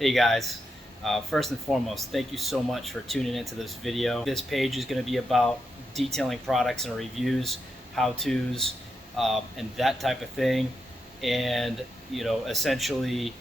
Hey guys, first and foremost, thank you so much for tuning into this video. This page is going to be about detailing products and reviews, how-tos, and that type of thing, and essentially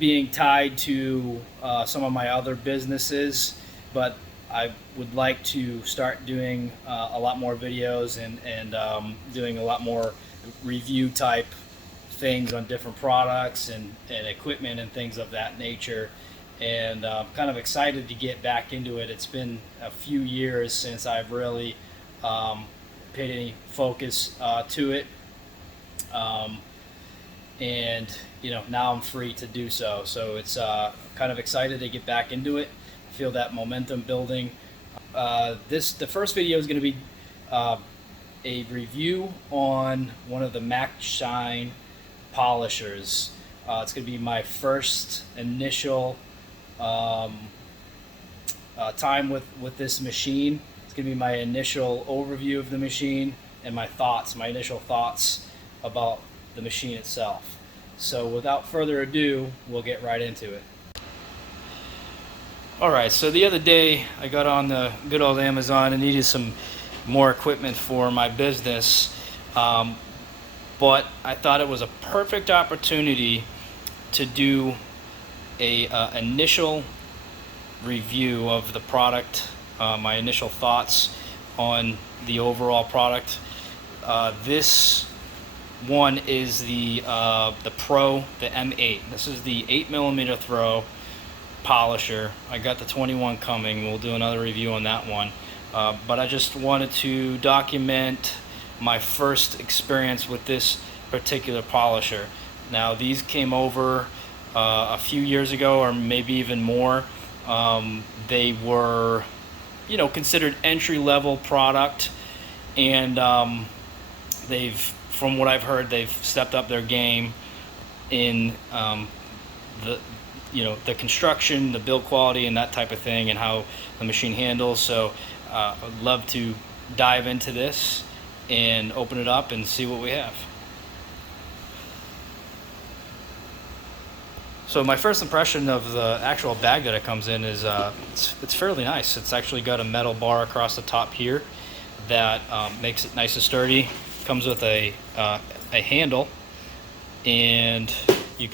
being tied to some of my other businesses. But I would like to start doing a lot more videos and doing a lot more review type things on different products and equipment and things of that nature. And kind of excited to get back into it. It's been a few years since I've really paid any focus to it. And now I'm free to do so. So it's kind of excited to get back into it. I feel that momentum building. The first video is going to be a review on one of the Maxshine polishers. It's going to be my first initial time with this machine. It's going to be my initial overview of the machine and my initial thoughts about the machine itself. So without further ado, we'll get right into it. Alright, so the other day I got on the good old Amazon and needed some more equipment for my business, but I thought it was a perfect opportunity to do a initial review of the product, my initial thoughts on the overall product. This one is the Pro, the M8. This is the 8mm throw polisher. I got the 21 coming. We'll do another review on that one. But I just wanted to document my first experience with this particular polisher. Now these came over a few years ago, or maybe even more. They were, considered entry-level product, and from what I've heard, they've stepped up their game in the construction, the build quality, and that type of thing, and how the machine handles. So I'd love to dive into this and open it up and see what we have. So my first impression of the actual bag that it comes in is it's fairly nice. It's actually got a metal bar across the top here that makes it nice and sturdy. Comes with a handle, and you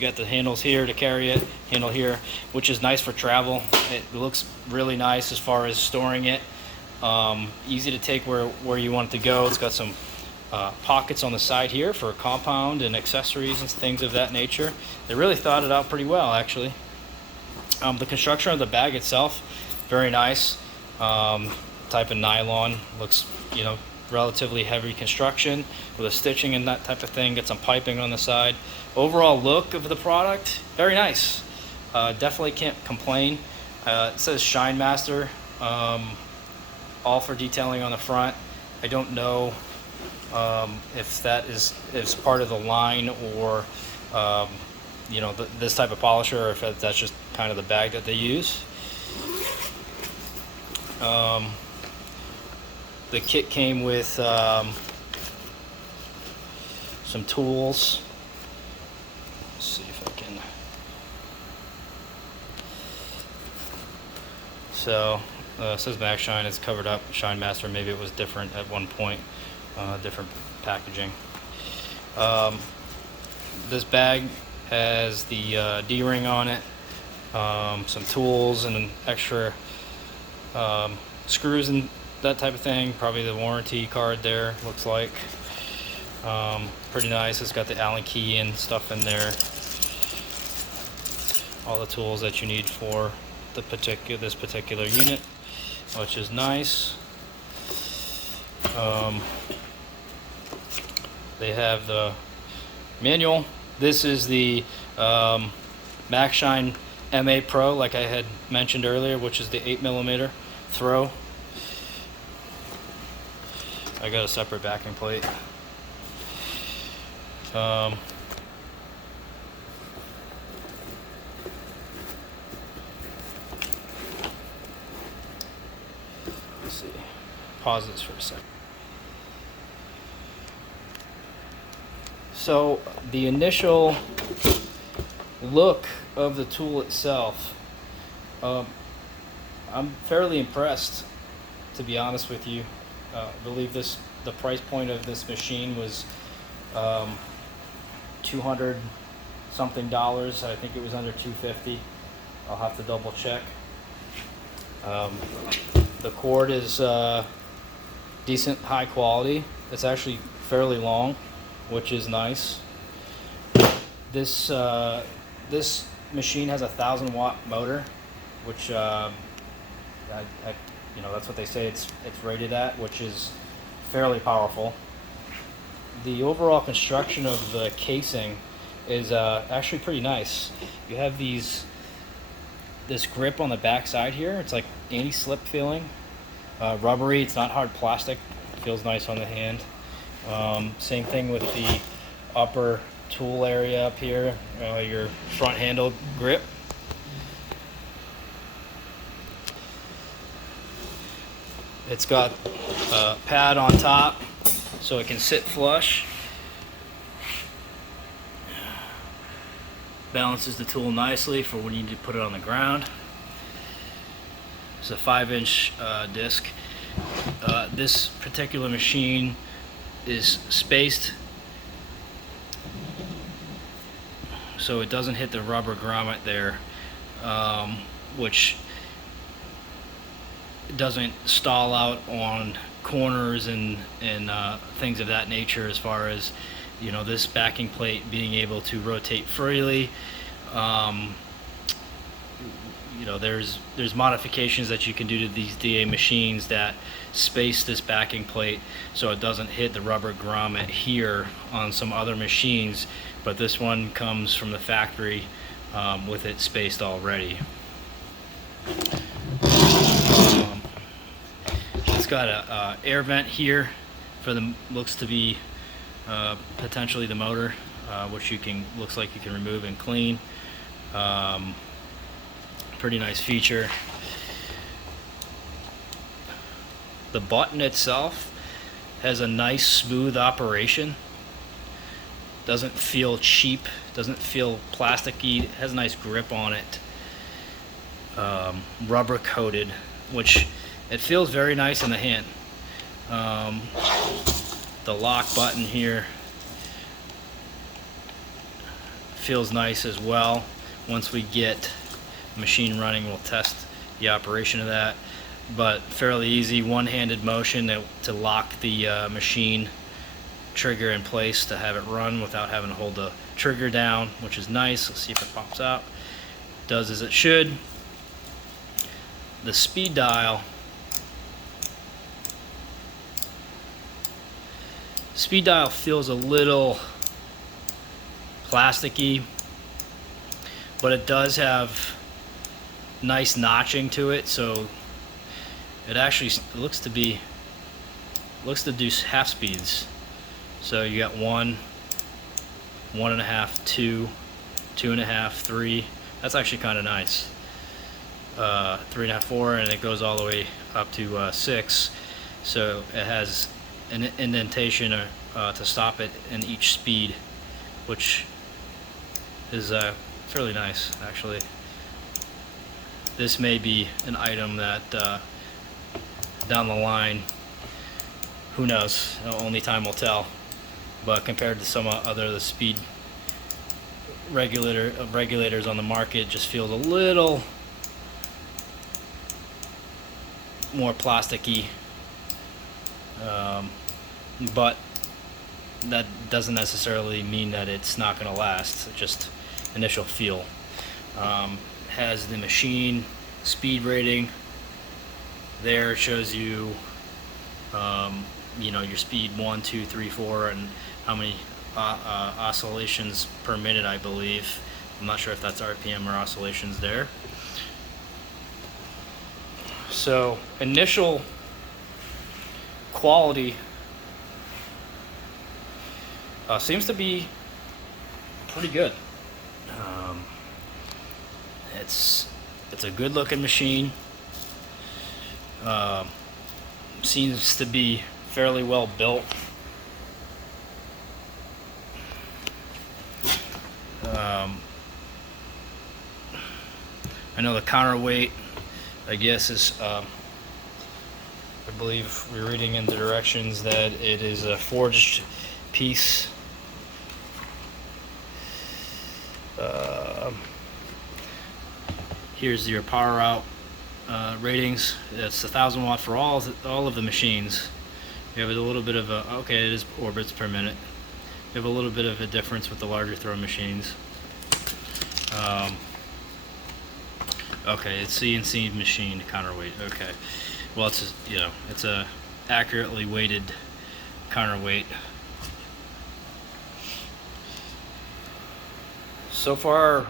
got the handles here to carry it, handle here, which is nice for travel. It looks really nice as far as storing it. Easy to take where you want it to go. It's got some pockets on the side here for compound and accessories and things of that nature. They really thought it out pretty well, actually. The construction of the bag itself, very nice. Type of nylon, looks relatively heavy construction with a stitching and that type of thing. Get some piping on the side. Overall look of the product, very nice. Definitely can't complain. It says Shine Master, all for detailing on the front. I don't know if that is part of the line, or this type of polisher, or if that's just kind of the bag that they use. The kit came with some tools. Let's see if I can. So it says Maxshine. It's covered up. Shine Master. Maybe it was different at one point. Different packaging. This bag has the D-ring on it. Some tools and an extra screws and that type of thing. Probably the warranty card there, looks like. Pretty nice. It's got the Allen key and stuff in there. All the tools that you need for this particular unit, which is nice. They have the manual. This is the Maxshine M8 Pro, like I had mentioned earlier, which is the 8mm throw. I got a separate backing plate. Let's see. Pause this for a second. So the initial look of the tool itself, I'm fairly impressed, to be honest with you. I believe the price point of this machine was $200 something. I think it was under $250. I'll have to double check. The cord is decent, high quality. It's actually fairly long, which is nice. This machine has a 1,000-watt motor, which that's what they say it's rated at, which is fairly powerful. The overall construction of the casing is actually pretty nice. You have this grip on the back side here. It's like anti-slip feeling, rubbery. It's not hard plastic. It feels nice on the hand. Same thing with the upper tool area up here, your front handle grip. It's got a pad on top so it can sit flush. Balances the tool nicely for when you need to put it on the ground. It's a 5-inch disc. This particular machine is spaced so it doesn't hit the rubber grommet there, which doesn't stall out on corners and things of that nature, as far as this backing plate being able to rotate freely. There's modifications that you can do to these DA machines that space this backing plate so it doesn't hit the rubber grommet here on some other machines, but this one comes from the factory with it spaced already. It's got a air vent here for looks to be potentially the motor, which looks like you can remove and clean. Pretty nice feature. The button itself has a nice smooth operation. Doesn't feel cheap, doesn't feel plasticky. It has a nice grip on it. Rubber coated, which it feels very nice in the hand. The lock button here feels nice as well. Once we get machine running, we'll test the operation of that, but fairly easy one-handed motion to lock the machine trigger in place to have it run without having to hold the trigger down, which is nice. Let's see if it pops out. Does as it should. The speed dial feels a little plasticky, but it does have nice notching to it, so it actually looks to do half speeds. So you got 1, 1.5, 2, 2.5, 3. That's actually kind of nice. 3.5, 4, and it goes all the way up to 6. So it has an indentation to stop it in each speed, which is fairly nice, actually. This may be an item that down the line, who knows, only time will tell, but compared to some the speed regulators on the market, it just feels a little more plasticky, but that doesn't necessarily mean that it's not going to last. It's just initial feel. Has the machine speed rating there. It shows you your speed 1, 2, 3, 4, and how many oscillations per minute, I believe. I'm not sure if that's RPM or oscillations there. So initial quality seems to be pretty good. It's a good looking machine. Seems to be fairly well built. know the counterweight, I guess, is I believe we're reading in the directions that it is a forged piece. Here's your power out ratings. It's 1,000 watt for all of the machines. You have a little bit of a, okay, it is orbits per minute. You have a little bit of a difference with the larger throw machines. Okay, it's CNC machined counterweight. Okay, well, it's a, you know, it's a accurately weighted counterweight. So far,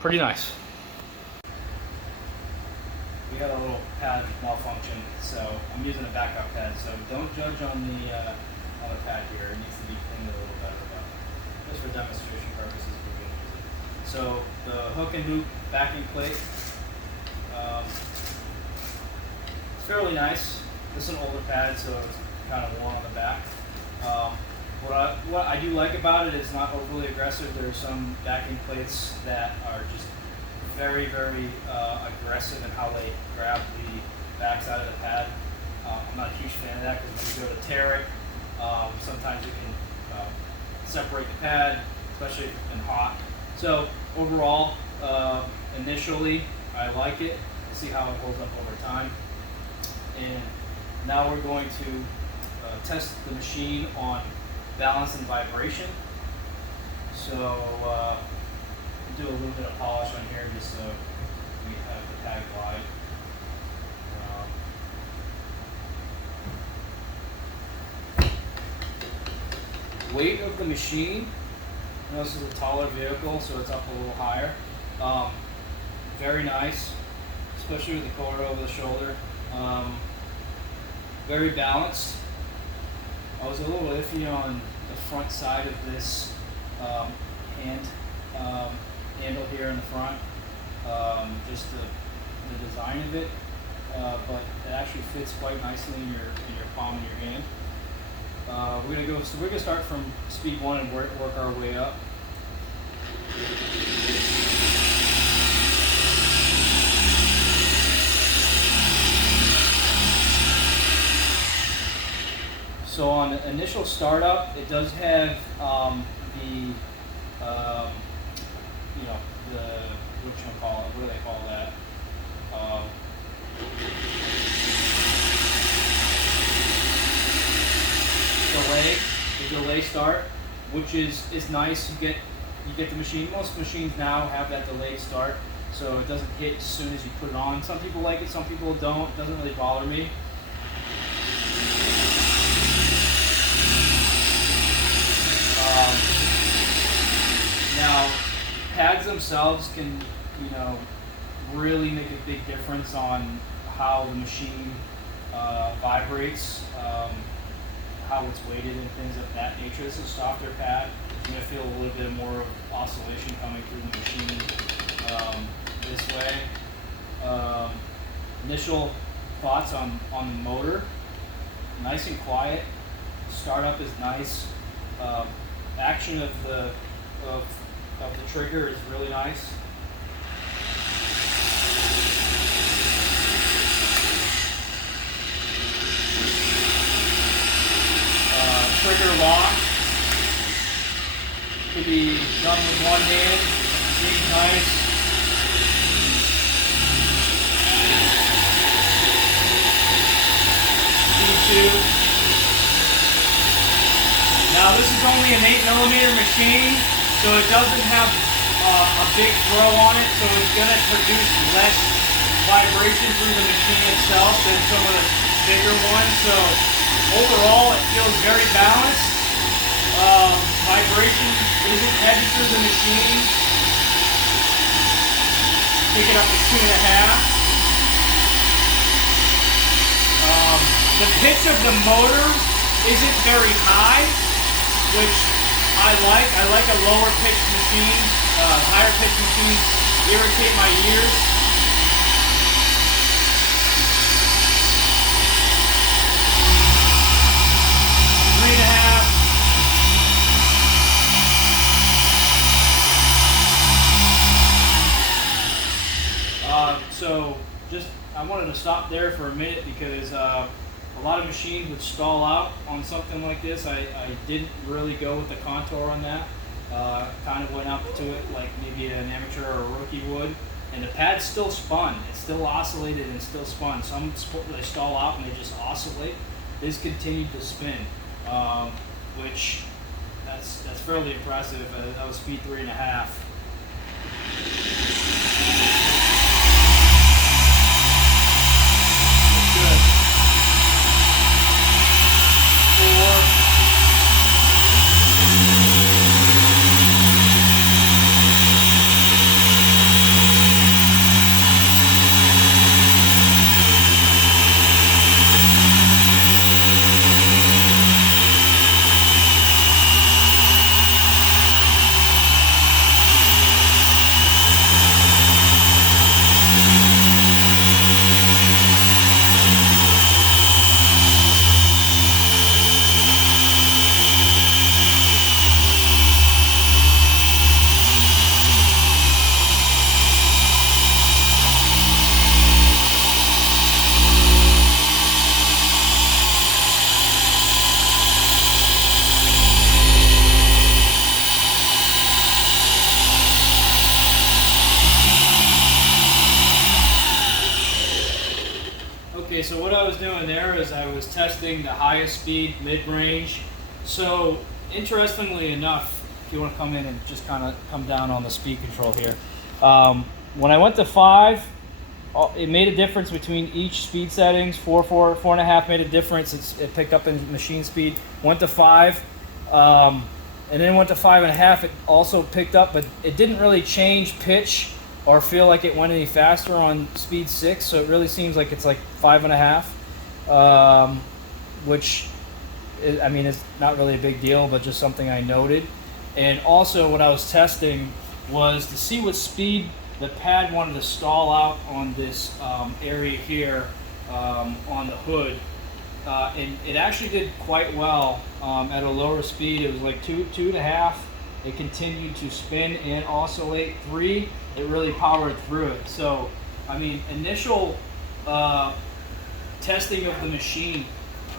pretty nice. We had a little pad malfunction, so I'm using a backup pad. So don't judge on the pad here. It needs to be cleaned a little better, but just for demonstration purposes, we're going to use it. So the hook and loop backing plate, it's fairly nice. This is an older pad, so it's kind of worn on the back. What I do like about it is not overly aggressive. There are some backing plates that are just very, very aggressive in how they grab the backside of the pad. I'm not a huge fan of that because when you go to tear it, sometimes you can separate the pad, especially if it's been hot. So overall, initially, I like it. We'll see how it holds up over time. And now we're going to test the machine on balance and vibration. So do a little bit of polish on here just so we have the tag wide. Weight of the machine. I know this is a taller vehicle, so it's up a little higher. Very nice, especially with the cord over the shoulder. Very balanced. I was a little iffy on the front side of this handle here in the front, just the design of it, but it actually fits quite nicely in your palm of your hand. We're gonna start from speed 1 and work our way up. So on initial startup, it does have what do they call that? The delay start, which is nice. You get the machine. Most machines now have that delayed start, so it doesn't hit as soon as you put it on. Some people like it, some people don't. It doesn't really bother me. Now, pads themselves can, really make a big difference on how the machine vibrates, how it's weighted and things of that nature. This is a softer pad. You're going to feel a little bit more oscillation coming through the machine this way. Initial thoughts on the motor. Nice and quiet. Startup is nice. Action of the trigger is really nice. Trigger lock could be done with one hand. Seems nice. Speed 2. Now this is only an 8mm machine, so it doesn't have a big throw on it, so it's going to produce less vibration through the machine itself than some of the bigger ones. So overall, it feels very balanced. Vibration isn't heavy through the machine. Pick it up to 2.5. The pitch of the motor isn't very high, which I like. I like a lower pitched machine. Higher pitched machines irritate my ears. I wanted to stop there for a minute because a lot of machines would stall out on something like this. I didn't really go with the contour on that. Kind of went up to it like maybe an amateur or a rookie would. And the pad still spun. It still oscillated and still spun. Some they stall out and they just oscillate. This continued to spin, which that's fairly impressive. That was speed 3.5. Okay, so what I was doing there is I was testing the highest speed mid-range. So interestingly enough, if you want to come in and just kind of come down on the speed control here, when I went to 5, it made a difference between each speed settings. 4.5 made a difference. It picked up in machine speed. Went to 5, and then went to 5.5. It also picked up, but it didn't really change pitch or feel like it went any faster on speed 6. So it really seems like it's like 5.5, which I mean, it's not really a big deal, but just something I noted. And also what I was testing was to see what speed the pad wanted to stall out on this area here on the hood. And it actually did quite well at a lower speed. It was like 2.5. It continued to spin and oscillate. 3, it really powered through it. So, I mean, initial testing of the machine,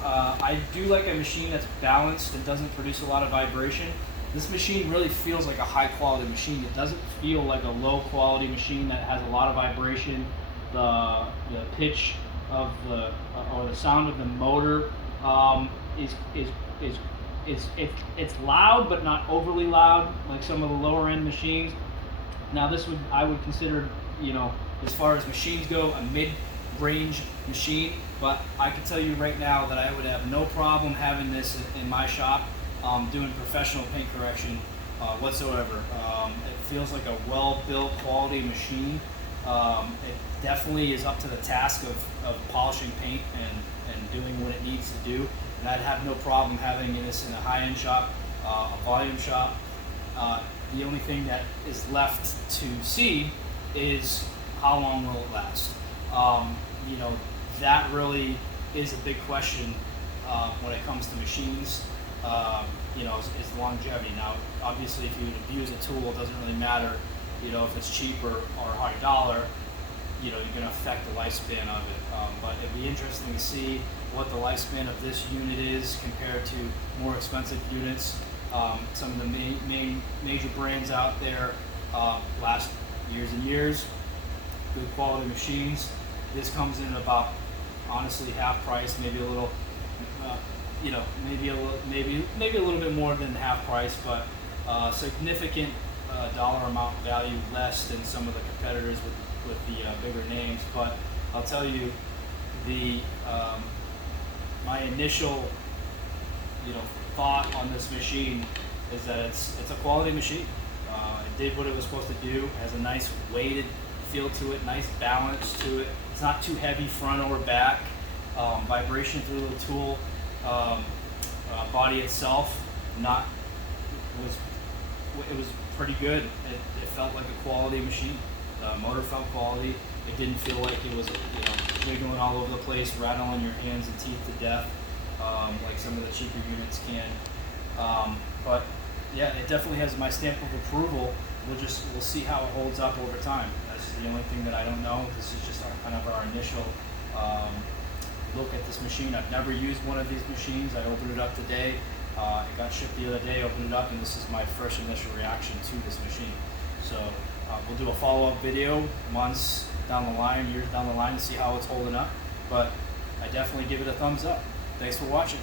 I do like a machine that's balanced and doesn't produce a lot of vibration. This machine really feels like a high quality machine. It doesn't feel like a low quality machine that has a lot of vibration. The pitch of the or the sound of the motor it's loud but not overly loud like some of the lower end machines. Now I would consider, you know, as far as machines go, a mid-range machine, but I can tell you right now that I would have no problem having this in my shop doing professional paint correction whatsoever. It feels like a well-built quality machine. It definitely is up to the task of polishing paint and doing what it needs to do. And I'd have no problem having this in a high-end shop, a volume shop. The only thing that is left to see is how long will it last. You know, that really is a big question when it comes to machines. You know, is longevity. Now, obviously, if you abuse a tool, it doesn't really matter. You know, if it's cheap or high dollar, you know, you're going to affect the lifespan of it. But it'd be interesting to see what the lifespan of this unit is compared to more expensive units. Some of the major brands out there last years and years, good quality machines. This comes in about, honestly, half price, maybe a little, you know, maybe a little bit more than half price, but significant dollar amount value less than some of the competitors with the bigger names. But I'll tell you, my initial, you know, thought on this machine is that it's a quality machine. It did what it was supposed to do. It has a nice weighted feel to it, nice balance to it. It's not too heavy front or back. Vibration through the tool. Body itself, it was pretty good. It felt like a quality machine. Motor felt quality. It didn't feel like it was, you know, wiggling all over the place, rattling your hands and teeth to death, like some of the cheaper units can. But yeah, it definitely has my stamp of approval. We'll see how it holds up over time. As That's the only thing that I don't know. This is just kind of our initial look at this machine. I've never used one of these machines. I opened it up today. It got shipped the other day, opened it up, and this is my first initial reaction to this machine. So we'll do a follow-up video months down the line, years down the line, to see how it's holding up. But I definitely give it a thumbs up. Thanks for watching.